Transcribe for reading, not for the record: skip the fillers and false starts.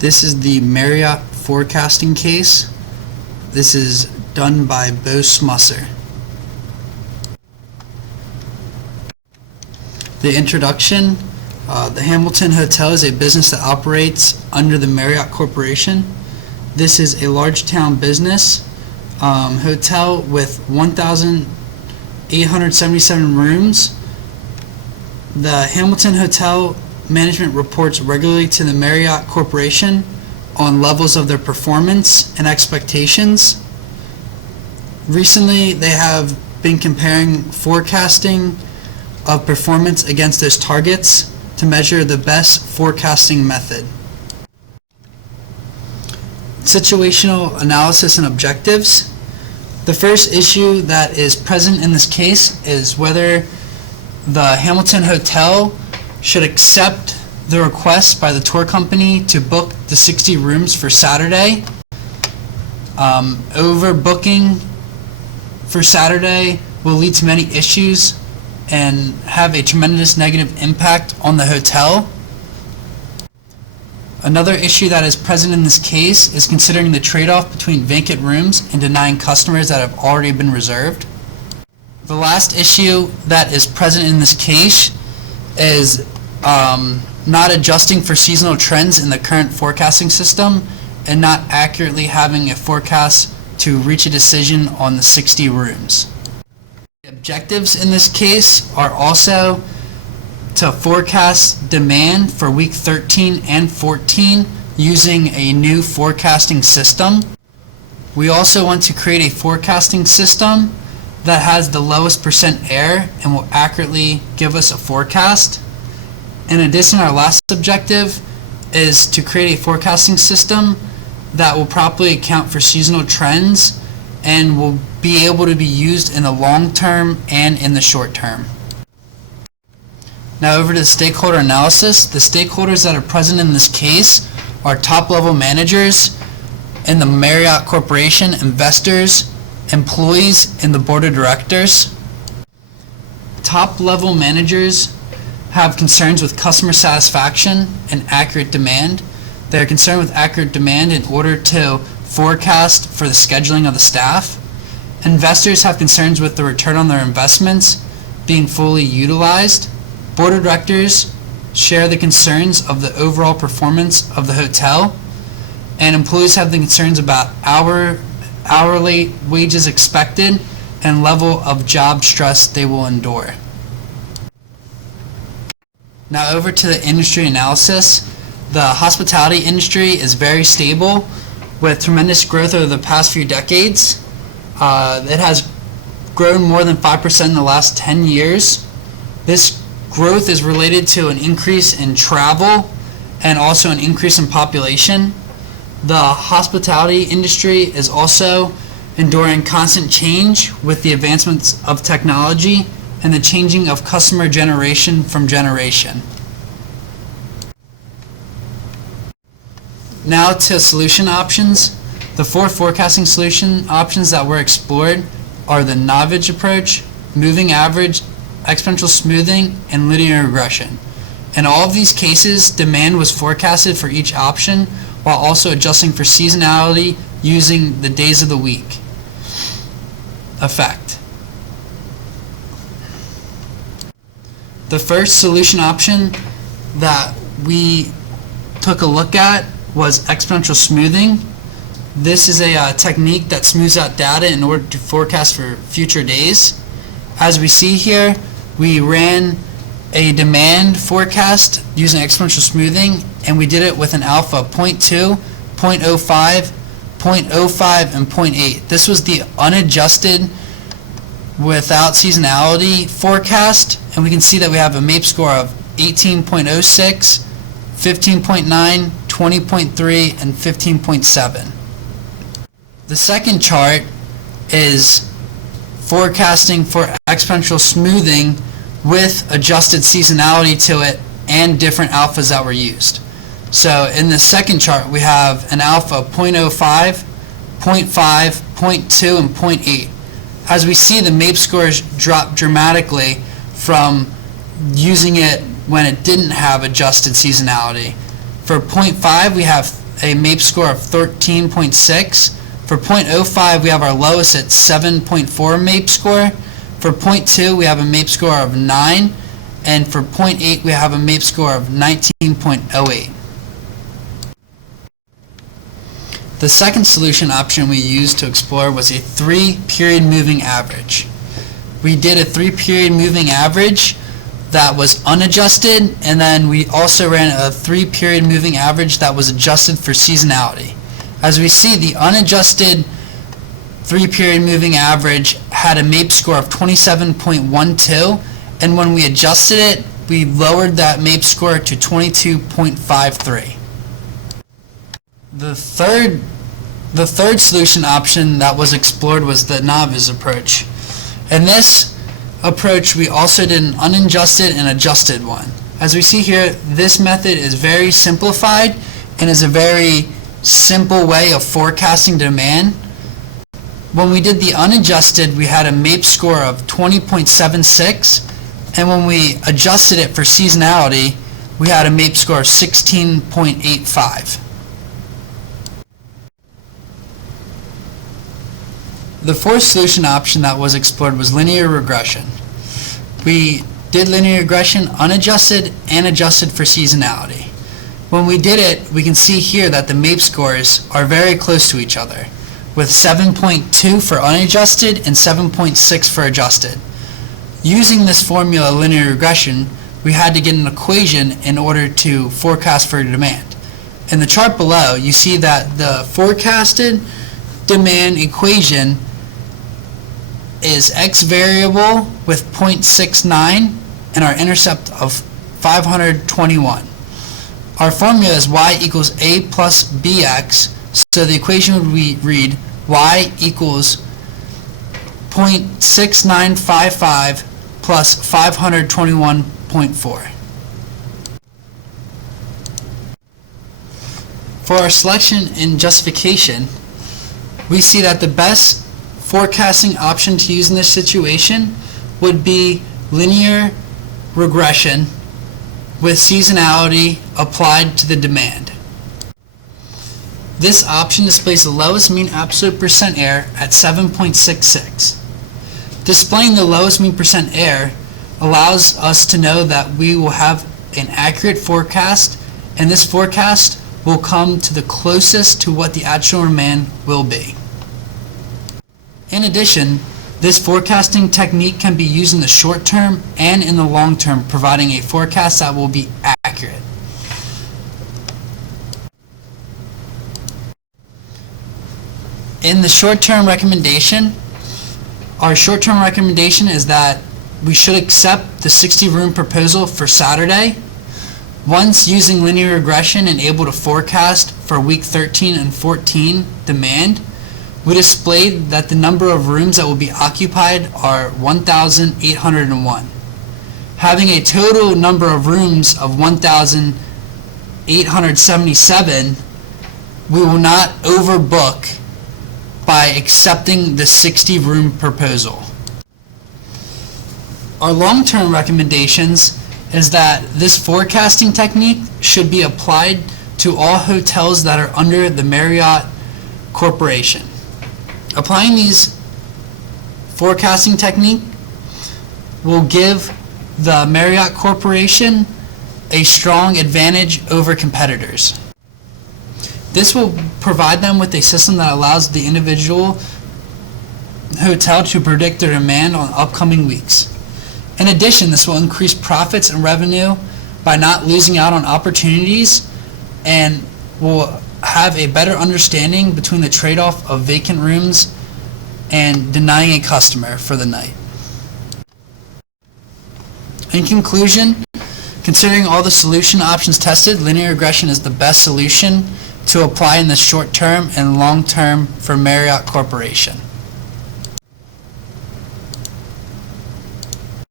This is the Marriott forecasting case. This is done by Beau Schmeusser. The introduction. The Hamilton Hotel is a business that operates under the Marriott Corporation. This is a large town business hotel with 1,877 rooms. The Hamilton Hotel Management reports regularly to the Marriott Corporation on levels of their performance and expectations. Recently, they have been comparing forecasting of performance against those targets to measure the best forecasting method. Situational analysis and objectives. The first issue that is present in this case is whether the Hamilton Hotel should accept the request by the tour company to book the 60 rooms for Saturday. Overbooking for Saturday will lead to many issues and have a tremendous negative impact on the hotel. Another issue that is present in this case is considering the trade-off between vacant rooms and denying customers that have already been reserved. The last issue that is present in this case is not adjusting for seasonal trends in the current forecasting system and not accurately having a forecast to reach a decision on the 60 rooms. The objectives in this case are also to forecast demand for week 13 and 14 using a new forecasting system. We also want to create a forecasting system that has the lowest percent error and will accurately give us a forecast. In addition, our last objective is to create a forecasting system that will properly account for seasonal trends and will be able to be used in the long term and in the short term. Now over to the stakeholder analysis. The stakeholders that are present in this case are top-level managers in the Marriott Corporation, investors, employees, and the board of directors. Top-level managers have concerns with customer satisfaction and accurate demand. They are concerned with accurate demand in order to forecast for the scheduling of the staff. Investors have concerns with the return on their investments being fully utilized. Board of directors share the concerns of the overall performance of the hotel. And employees have the concerns about hourly wages expected and level of job stress they will endure. Now over to the industry analysis. The hospitality industry is very stable with tremendous growth over the past few decades. It has grown more than 5% in the last 10 years. This growth is related to an increase in travel and also an increase in population. The hospitality industry is also enduring constant change with the advancements of technology and the changing of customer generation from generation. Now to solution options. The four forecasting solution options that were explored are the Navage approach, moving average, exponential smoothing, and linear regression. In all of these cases, demand was forecasted for each option while also adjusting for seasonality using the days of the week effect. The first solution option that we took a look at was exponential smoothing. This is a technique that smooths out data in order to forecast for future days. As we see here, we ran a demand forecast using exponential smoothing, and we did it with an alpha of 0.2, 0.05, 0.05, and 0.8. This was the unadjusted without seasonality forecast, and we can see that we have a MAPE score of 18.06, 15.9, 20.3, and 15.7. The second chart is forecasting for exponential smoothing with adjusted seasonality to it and different alphas that were used. So in the second chart, we have an alpha of 0.05, 0.5, 0.2, and 0.8. As we see, the MAPE scores drop dramatically from using it when it didn't have adjusted seasonality. For 0.5, we have a MAPE score of 13.6. For 0.05, we have our lowest at 7.4 MAPE score. For 0.2, we have a MAPE score of 9. And for 0.8, we have a MAPE score of 19.08. The second solution option we used to explore was a 3-period moving average. We did a 3-period moving average that was unadjusted, and then we also ran a 3-period moving average that was adjusted for seasonality. As we see, the unadjusted 3-period moving average had a MAPE score of 27.12, and when we adjusted it, we lowered that MAPE score to 22.53. The third solution option that was explored was the novice approach. In this approach, we also did an unadjusted and adjusted one. As we see here, this method is very simplified and is a very simple way of forecasting demand. When we did the unadjusted, we had a MAPE score of 20.76, and when we adjusted it for seasonality, we had a MAPE score of 16.85. The fourth solution option that was explored was linear regression. We did linear regression unadjusted and adjusted for seasonality. When we did it, we can see here that the MAPE scores are very close to each other, with 7.2 for unadjusted and 7.6 for adjusted. Using this formula linear regression, we had to get an equation in order to forecast for demand. In the chart below, you see that the forecasted demand equation is x variable with 0.69 and our intercept of 521. Our formula is y equals a plus bx, so the equation would read y equals 0.6955 plus 521.4. For our selection and justification, we see that the best forecasting option to use in this situation would be linear regression with seasonality applied to the demand. This option displays the lowest mean absolute percent error at 7.66. Displaying the lowest mean percent error allows us to know that we will have an accurate forecast, and this forecast will come to the closest to what the actual demand will be. In addition, this forecasting technique can be used in the short term and in the long term, providing a forecast that will be accurate. In the short-term recommendation, our short-term recommendation is that we should accept the 60-room proposal for Saturday. Once using linear regression and able to forecast for week 13 and 14 demand, we displayed that the number of rooms that will be occupied are 1,801. Having a total number of rooms of 1,877, we will not overbook by accepting the 60-room proposal. Our long-term recommendations is that this forecasting technique should be applied to all hotels that are under the Marriott Corporation. Applying these forecasting technique will give the Marriott Corporation a strong advantage over competitors. This will provide them with a system that allows the individual hotel to predict their demand on upcoming weeks. In addition, this will increase profits and revenue by not losing out on opportunities, and will have a better understanding between the trade-off of vacant rooms and denying a customer for the night. In conclusion, considering all the solution options tested, linear regression is the best solution to apply in the short term and long term for Marriott Corporation.